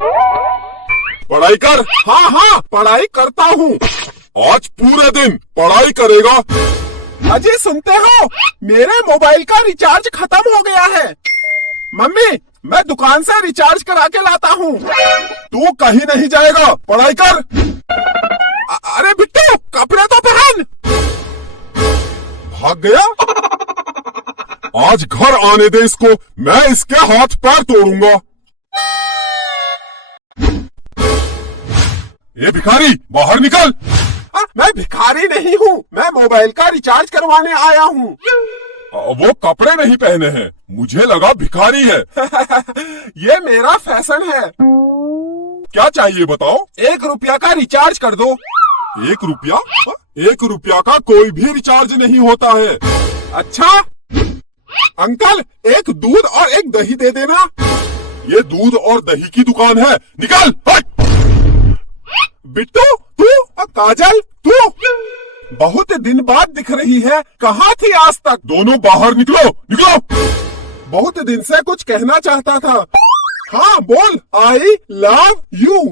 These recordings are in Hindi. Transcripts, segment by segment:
पढ़ाई कर। हाँ हाँ, पढ़ाई करता हूँ। आज पूरे दिन पढ़ाई करेगा। अजी सुनते हो, मेरे मोबाइल का रिचार्ज खत्म हो गया है। मम्मी, मैं दुकान से रिचार्ज करा के लाता हूँ। तू कहीं नहीं जाएगा, पढ़ाई कर। अरे बिट्टू, कपड़े तो पहन। भाग गया। आज घर आने दे इसको, मैं इसके हाथ पैर तोड़ूंगा। ये भिखारी, बाहर निकल। मैं भिखारी नहीं हूँ, मैं मोबाइल का रिचार्ज करवाने आया हूँ। वो कपड़े नहीं पहने हैं, मुझे लगा भिखारी है। ये मेरा फैशन है। क्या चाहिए बताओ? 1 रुपया का रिचार्ज कर दो। 1 रुपया? 1 रुपया का कोई भी रिचार्ज नहीं होता है। अच्छा अंकल, एक दूध और एक दही दे देना। ये दूध और दही की दुकान है, निकल। बिट्टू तू, काजल तू, बहुत दिन बाद दिख रही है, कहाँ थी आज तक? दोनों बाहर निकलो, निकलो। बहुत दिन से कुछ कहना चाहता था। हाँ बोल, आई लव यू।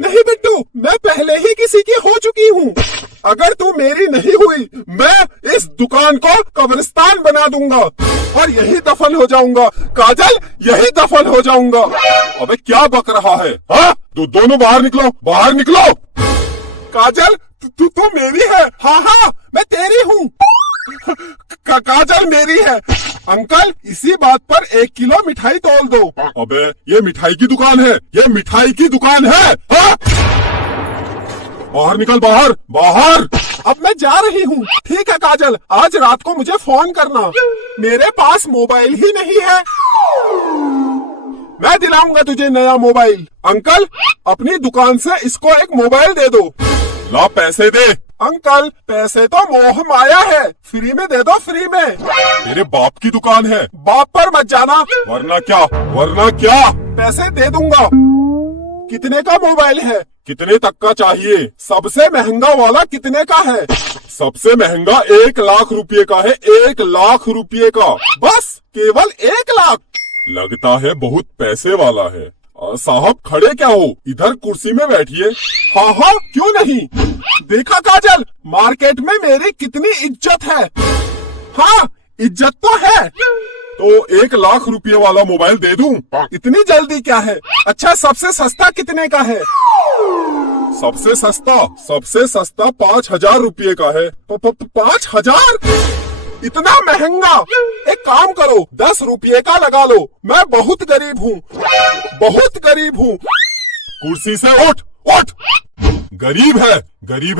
नहीं बिट्टू, मैं पहले ही किसी की हो चुकी हूँ। अगर तू मेरी नहीं हुई, मैं इस दुकान को कब्रिस्तान बना दूंगा और यही दफन हो जाऊंगा। काजल, यही दफन हो जाऊंगा। अबे क्या बक रहा है? हाँ, दोनों बाहर निकलो, बाहर निकलो। काजल, तू मेरी है। हाँ हाँ, मैं तेरी हूँ। काजल मेरी है। अंकल, इसी बात पर 1 किलो मिठाई तोल दो। अबे ये मिठाई की दुकान है, ये मिठाई की दुकान है। हाँ? बाहर निकल, बाहर बाहर। अब मैं जा रही हूँ। ठीक है काजल, आज रात को मुझे फोन करना। मेरे पास मोबाइल ही नहीं है। मैं दिलाऊंगा तुझे नया मोबाइल। अंकल, अपनी दुकान से इसको एक मोबाइल दे दो। ला पैसे दे। अंकल, पैसे तो मोह माया है, फ्री में दे दो, फ्री में। तेरे बाप की दुकान है, बाप पर मत जाना, वरना क्या, वरना क्या। पैसे दे दूंगा। कितने का मोबाइल है? कितने तक का चाहिए? सबसे महंगा वाला कितने का है? सबसे महंगा 1 लाख रुपए का है। 1 लाख रुपए का, बस केवल 1 लाख। लगता है बहुत पैसे वाला है। साहब खड़े क्या हो, इधर कुर्सी में बैठिए। हाँ हाँ, क्यों नहीं। देखा काजल, मार्केट में मेरी कितनी इज्जत है। हाँ, इज्जत तो है। तो 1 लाख रुपए वाला मोबाइल दे दूं? इतनी जल्दी क्या है? अच्छा, सबसे सस्ता कितने का है? सबसे सस्ता 5,000 रुपये का है। 5,000? इतना महंगा? एक काम करो, 10 रुपये का लगा लो। मैं बहुत गरीब हूँ, बहुत गरीब हूँ। कुर्सी से उठ, उठ। गरीब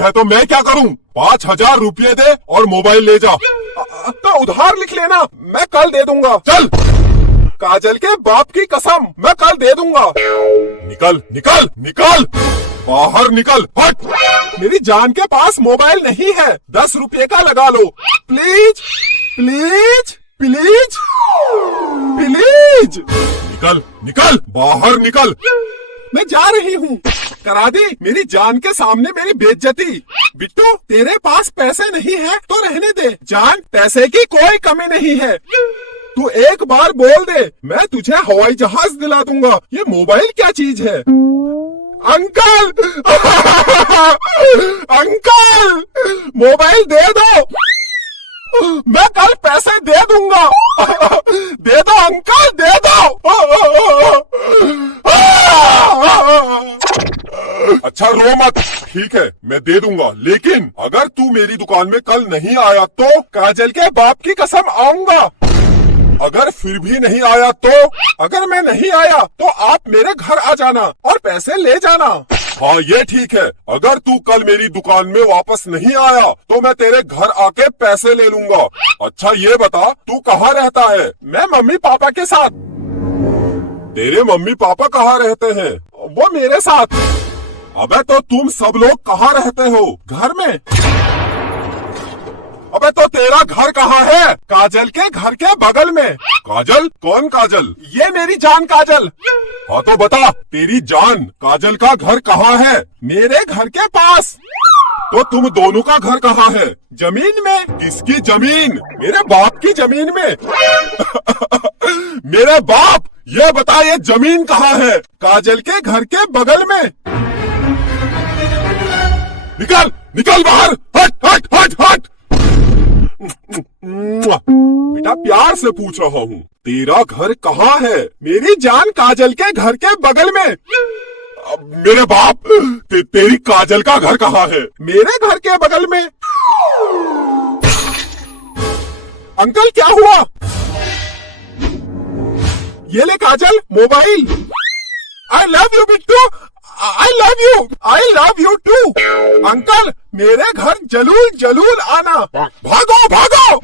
है तो मैं क्या करूँ? 5,000 रुपये दे और मोबाइल ले जा। तो उधार लिख लेना, मैं कल दे दूंगा। चल। काजल के बाप की कसम, मैं कल दे दूंगा। निकल निकल निकल, बाहर निकल, हट। मेरी जान के पास मोबाइल नहीं है, 10 रुपये का लगा लो। Please please please please. निकल निकल, बाहर निकल। मैं जा रही हूँ। करा दी मेरी जान के सामने मेरी बेइज्जती। बिट्टू, तेरे पास पैसे नहीं है तो रहने दे। जान, पैसे की कोई कमी नहीं है। तू एक बार बोल दे, मैं तुझे हवाई जहाज दिला दूंगा। ये मोबाइल क्या चीज है? अंकल अंकल, मोबाइल दे दो, मैं कल पैसे दे दूंगा। दे दो अंकल, दे दो। अच्छा रो मत, ठीक है मैं दे दूंगा, लेकिन अगर तू मेरी दुकान में कल नहीं आया तो काजल के बाप की कसम आऊंगा। अगर फिर भी नहीं आया तो, अगर मैं नहीं आया तो आप मेरे घर आ जाना और पैसे ले जाना। हाँ ये ठीक है, अगर तू कल मेरी दुकान में वापस नहीं आया तो मैं तेरे घर आके पैसे ले लूंगा। अच्छा ये बता, तू कहाँ रहता है? मैं मम्मी पापा के साथ। तेरे मम्मी पापा कहाँ रहते हैं? वो मेरे साथ। अबे तो तुम सब लोग कहाँ रहते हो? घर में। अबे तो तेरा घर कहाँ है? काजल के घर के बगल में। काजल? कौन काजल? ये मेरी जान काजल। हाँ तो बता, तेरी जान काजल का घर कहाँ है? मेरे घर के पास। तो तुम दोनों का घर कहाँ है? जमीन में। किसकी जमीन? मेरे बाप की जमीन में। मेरे बाप, ये बता ये जमीन कहाँ है? काजल के घर के बगल में। निकल निकल बाहर, हट हट हट हट। बेटा प्यार से पूछ रहा हूँ, तेरा घर कहाँ है? मेरी जान काजल के घर के बगल में। मेरे बाप, तेरी काजल का घर कहाँ है? मेरे घर के बगल में। अंकल क्या हुआ? ये ले Kajal mobile. I love you Bittu, I love you, I love you too. Uncle मेरे घर जलूल जलूल आना। भागो भागो।